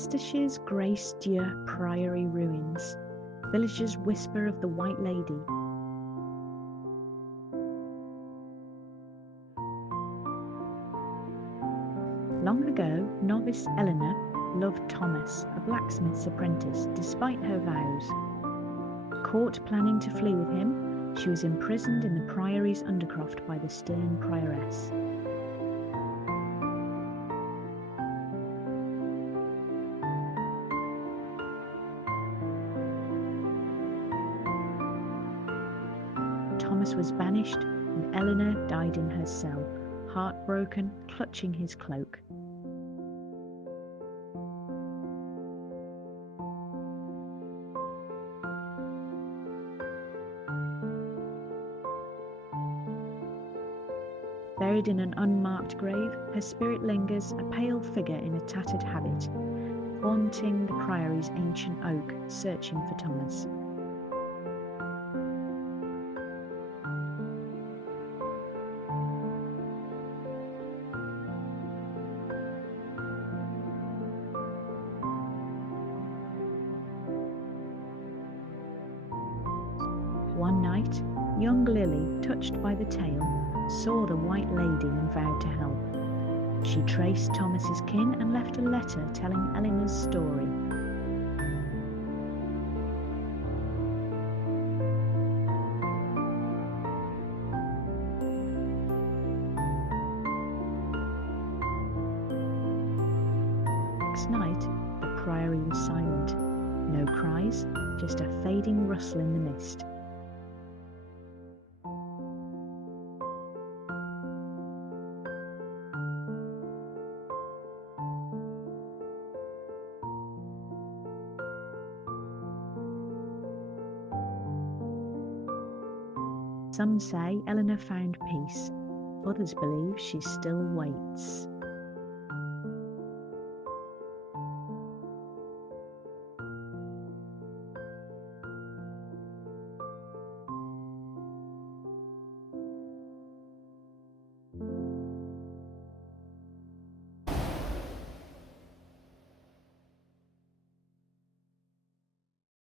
Leicestershire's Dieu Priory ruins. Villagers whisper of the White Lady. Long ago, novice Eleanor loved Thomas, a blacksmith's apprentice, despite her vows. Caught planning to flee with him, she was imprisoned in the Priory's undercroft by the stern prioress. Thomas was banished, and Eleanor died in her cell, heartbroken, clutching his cloak. Buried in an unmarked grave, her spirit lingers, a pale figure in a tattered habit, haunting the Priory's ancient oak, searching for Thomas. One night, young Lily, touched by the tale, saw the White Lady and vowed to help. She traced Thomas's kin and left a letter telling Eleanor's story. Next night, the Priory was silent. No cries, just a fading rustle in the mist. Some say Eleanor found peace. Others believe she still waits.